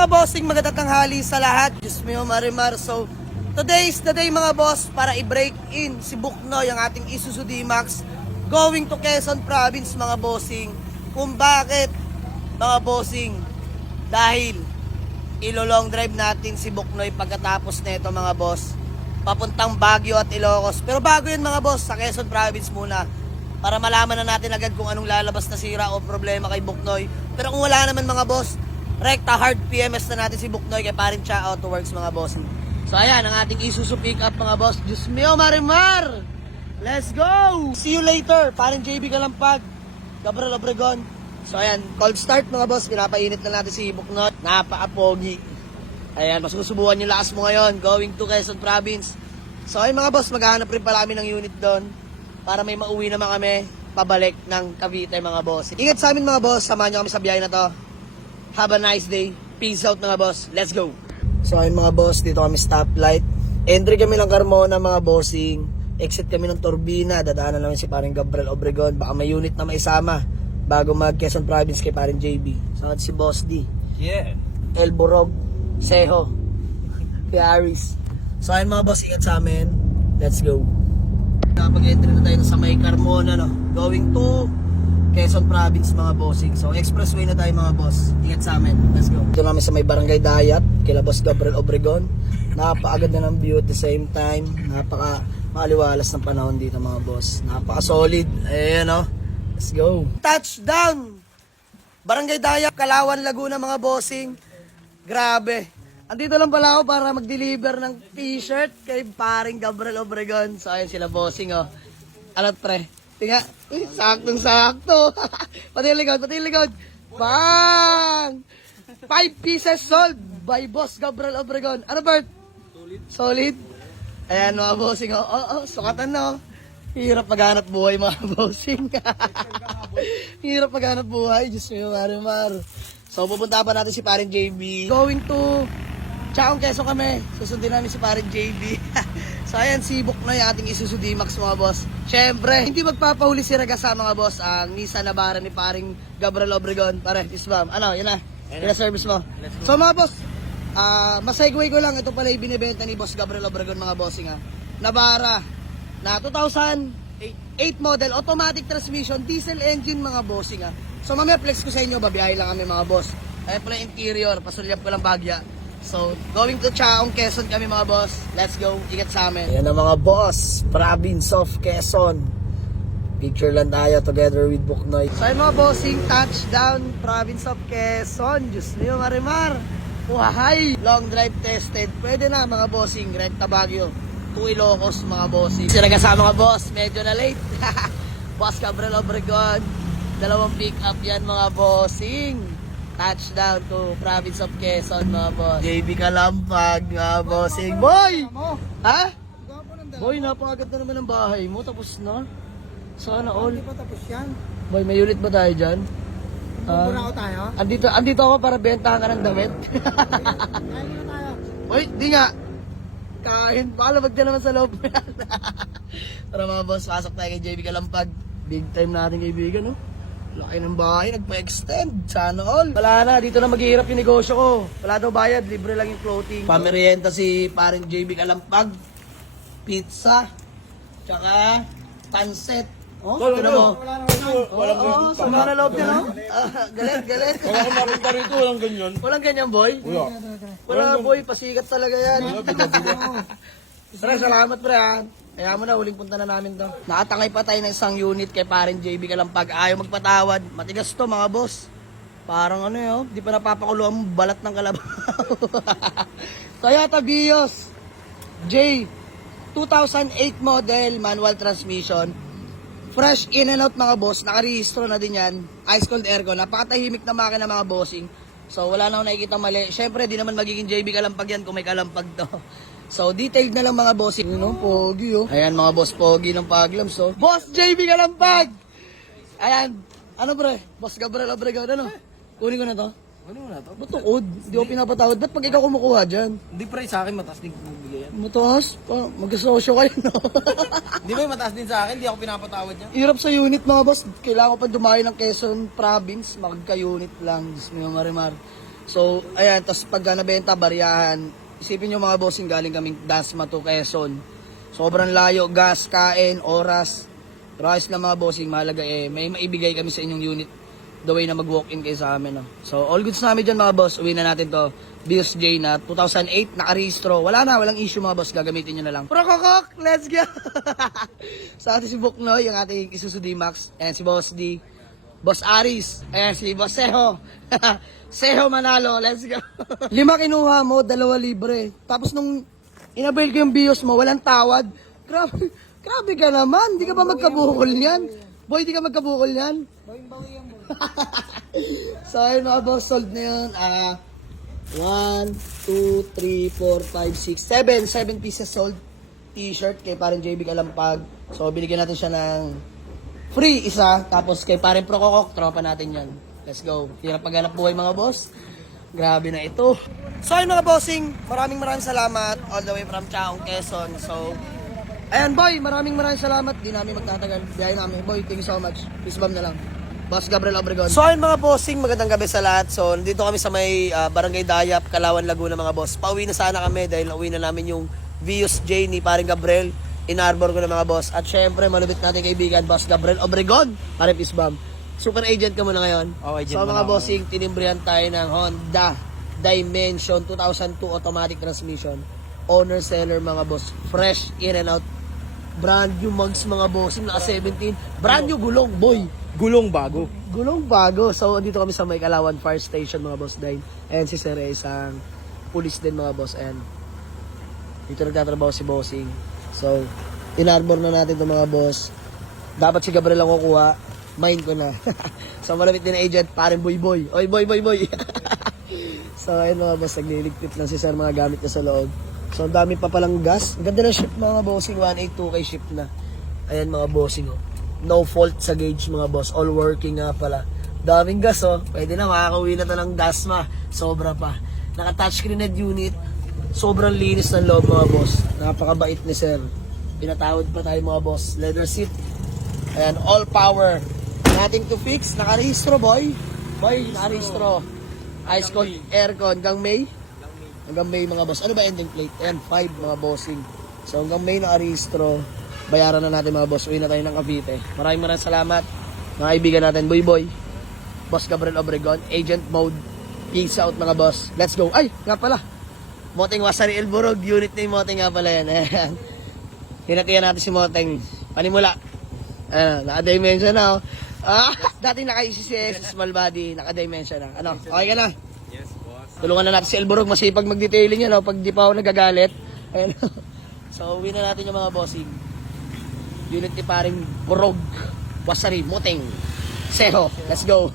mga bossing, magandang tanghali sa lahat. Diyos mio, Marimar. So, today is the day mga boss para i-break in si Buknoy, ang ating Isuzu D-Max, going to Quezon Province mga bossing. Kung bakit mga bossing? Dahil ilo-long drive natin si Buknoy pagkatapos nito mga boss, papuntang Baguio at Ilocos. Pero bago yun mga boss, sa Quezon Province muna, para malaman na natin agad kung anong lalabas na sira o problema kay Buknoy. Pero kung wala naman mga boss, rekta hard PMS na natin si Buknoy kay parin siya Autoworks mga boss. So ayan, ang ating Isuzu pickup mga boss. Diyos mio, Marimar! Let's go! See you later, parin JB Kalampag, Gabriel Obregon. So ayan, cold start mga boss, pinapainit na natin si Buknoy. Napaka-pogi. Ayan, masusubukan yung lakas mo ngayon, going to Quezon Province. So ayun mga boss, maghahanap rin pala kami ng unit doon para may mauwi naman kami pabalik ng Cavite mga boss. Ingat sa amin mga boss, samahan nyo kami sa biyahe na to. Have a nice day. Peace out mga boss. Let's go. So ayun mga boss, dito kami stoplight. Entry kami ng Carmona mga bossing. Exit kami ng Turbina. Dadaanan namin si paring Gabriel Obregon. Baka may unit na maisama bago mag Quezon Province kay paring JB. So si Boss D. Yeah. El Borog. Seho. Piaris. So ayun mga boss, ingat sa amin. Let's go. Nakapag-entry na tayo sa may Carmona, no? Going to Quezon Province mga bossing. So expressway na tayo mga boss. Ingat sa amin. Let's go. Ito namin sa may Barangay Dayat, kila Boss Gabriel Obregon. Napakaagad na ng view at the same time. Napaka maliwalas ng panahon dito mga boss. Napaka solid. Ayan o. Let's go. Touchdown! Barangay Dayat, Kalawan, Laguna mga bossing. Grabe. Andito lang pala ako para mag-deliver ng t-shirt kay paring Gabriel Obregon. So ayun sila bossing o. Anot pre? Tinga, saktong-sakto. Pati yung likod. Bang! 5 pieces sold by Boss Gabriel Obregon. Ano Bert? Solid. Ayan mga bossing. Sukatan na. Hirap maghanap buhay mga bossing. Hirap maghanap buhay. Diyos mo, Marimar. So pupunta pa natin si paring JB. Going to Chaong Quezon kami. Susundin namin si paring JB. So ayan, si Buknoy, ating Isuzu D-Max mga boss. Siyempre, hindi magpapahuli si Ragasa mga boss, ang Nissan Navara ni paring Gabriel Obregon. Pare, isbam. Ano, yun na. Yun na service mo. So mga boss, masegue ko lang. Ito pala yung binibenta ni Boss Gabriel Obregon mga bossing ha. Navara na 2008 model, automatic transmission, diesel engine mga bossing ha. So mamaya flex ko sa inyo, babiyahe lang kami mga boss. Ayan pala yung interior, pasulyap ko lang bagya. So, going to Chaong Quezon kami mga boss. Let's go, ingat sa amin. Ayan ang mga boss, Province of Quezon. Picture lang tayo together with Buknoy. So ayun mga bossing, touchdown, Province of Quezon. Diyos niyo, Marimar. Wahay! Long drive tested. Pwede na mga bossing, rekta Baguio. 2 Ilocos mga bossing. Sila kasama mga boss, medyo na late. Boss Gabriel Obregon. 2 pick up yan mga bossing. Touchdown to Province of Quezon mga boss. JB Kalampag mga bossing. Boy! Ha? Boy, napakagad na naman ang bahay mo. Tapos na. Sana all. Hindi pa tapos yan. Boy, may unit ba tayo dyan? Pupura ko tayo. Andito ako para bentahan ka ng damit. Kain na tayo. Boy, di nga. Kain. Pakalabag ka naman sa loob mo yan. Tara mga boss, pasok tayo kay JB Kalampag. Big time natin kaibigan, no? Laki ng bahay, nagpa-extend. Sana all. Wala na, dito na maghihirap yung negosyo ko. Wala daw bayad, libre lang yung floating. Pamerienda si paring JB Kalampag. Pizza. Tsaka panset. Oh, ito na mo. Oo, sama na loob niya, no? Galit. Wala akong makita rito, walang ganyan. Walang ganyan, boy? Wala, boy. Pasikat talaga yan. Tara, salamat, pre, ha? Kaya mo na, huling punta na namin to. Nakatangay pa tayo ng isang unit kay paring JB Kalampag. Ayaw magpatawad. Matigas to mga boss. Parang ano yun, di pa napapakulo ang balat ng kalabaw. Toyota Vios J 2008 model, manual transmission. Fresh in and out mga boss. Nakarehistro na din yan. Ice cold aircon. Napakatahimik na makina mga bossing. So wala na akong nakikita mali. Syempre di naman magiging JB Kalampag yan kung may kalampag to. So, detailed na lang mga bossing. Ano, pogi, oh. Ayan, mga boss pogi ng paglams, oh. Boss JB Kalampag! Ayan. Ano, pre? Boss Gabriel Obregon, ano? Kunin ko na to. Ano na to? Ba't tukod? Hindi ako pinapatawad. Ba't pag ikaw kumukuha dyan? Hindi pre, sa akin mataas din bumibigay yan. Mataas? Mag-asosyo kayo, no? Hindi ba mataas din sa akin, hindi ako pinapatawad yan. Hirap sa unit, mga boss. Kailangan ko pa dumayo ng Quezon Province. Magka-unit lang. Diyos mo, Marimar. So, ayan, tapos pagka nabenta, bariyahan. Isipin nyo mga bossing, galing kaming Dasma to Quezon. Sobrang layo, gas, kain, oras. Pero ayos na mga bossing, mahalaga may maibigay kami sa inyong unit the way na mag-walk-in kayo sa amin. No? So, all goods namin dyan mga boss. Uwi na natin to. Bios J na 2008, nakarehistro. Wala na, walang issue mga boss. Gagamitin nyo na lang. Pro Kokok, let's go! Sa atin si Buknoy, yung ating Isuzu D-Max. Ayan si Boss D. Boss Aris. Ayan si Boss Seho. Seho Manalo, let's go. 5 kinuha mo, 2 libre. Tapos nung inabail ko yung bios mo, walang tawad. Grabe ka naman. Di ka ba magkabukol yan? Boy, di ka magkabukol yan? So, ayun mga boss, sold na yun. 1, 2, 3, 4, 5, 6, 7 pieces sold. T-shirt kay parang JB Kalampag. So, binigyan natin siya ng free isa. Tapos kay parang Pro Kokok, tropa natin yan. Let's go. Hirap paghanap buhay mga boss. Grabe na ito. So, ayun mga bossing, maraming salamat all the way from Chaong, Quezon. So, ayan boy, maraming salamat. Di namin magtatagal. Biyahe namin. Boy, thank you so much. Peace bomb na lang. Boss Gabriel Obregon. So ayun mga bossing, magandang gabi sa lahat. So nandito kami sa may Barangay Dayap, Kalawan, Laguna mga boss. Pauwi na sana kami dahil nauwi na namin yung Vios J ni paring Gabriel. In-arbor ko na mga boss. At syempre, malupit natin kaibigan, Boss Gabriel Obregon. Pare Peace bomb. Super agent ka muna ngayon. Agent so mga muna bossing, tinimbrihan tayo ng Honda Dimension 2002 automatic transmission. Owner seller mga boss. Fresh in and out. Brand new mugs mga bossing, naka 17. Brand new gulong, boy. Gulong bago. Gulong bago. So, dito kami sa May Kalawan Fire Station, mga boss. Dahil, ayan si Sir, isang police din, mga boss. And, dito nagtatrabaho si Bossing. So, inarbor na natin ito, mga boss. Dapat si Gabriel lang kukuha. Mind ko na. So, malapit din na agent, parang boy. Oy, boy. So, ayun, mga boss. Nagliligpit lang si Sir, mga gamit niya sa loob. So, ang dami pa palang gas. Ang ganda ng ship, mga bossing. 182K ship na. Ayan, mga bossing, oh. No fault sa gauge mga boss. All working nga pala. Daming gas oh. Pwede na makakauwi na to ng Dasma. Sobra pa. Naka-touchscreen unit. Sobrang linis ng loob mga boss. Napakabait ni sir. Pinatawad pa tayo mga boss. Leather seat. Ayan. All power. Nothing to fix. Nakarehistro boy. Boy, nakarehistro. Ice cold aircon. Hanggang May. Hanggang May mga boss. Ano ba ending plate? Ayan. 5 mga bossing. So hanggang May nakarehistro. Bayaran na natin mga boss. Uwi na tayo ng Cavite. Maraming salamat. Mga kaibigan natin. Boy. Boss Gabriel Obregon. Agent mode. Peace out mga boss. Let's go. Ay, nga pala. Moteng Wasari Elborog. Unit na yung Moteng nga pala yan. Ayan. Hinatiyan natin si Moteng. Panimula. Naka-dimension na. Dati naka-UCCS. Small body. Naka-dimension na. Ano? Okay ka na? Yes, boss. Tulungan na natin si Elborog. Masipag mag-detailing yan. Pag di pa ako nagagalit. Ayan. So, uwi na natin yung mga bossing. Unit ni paring Borog, Wasari, Moteng, Seho. Let's go.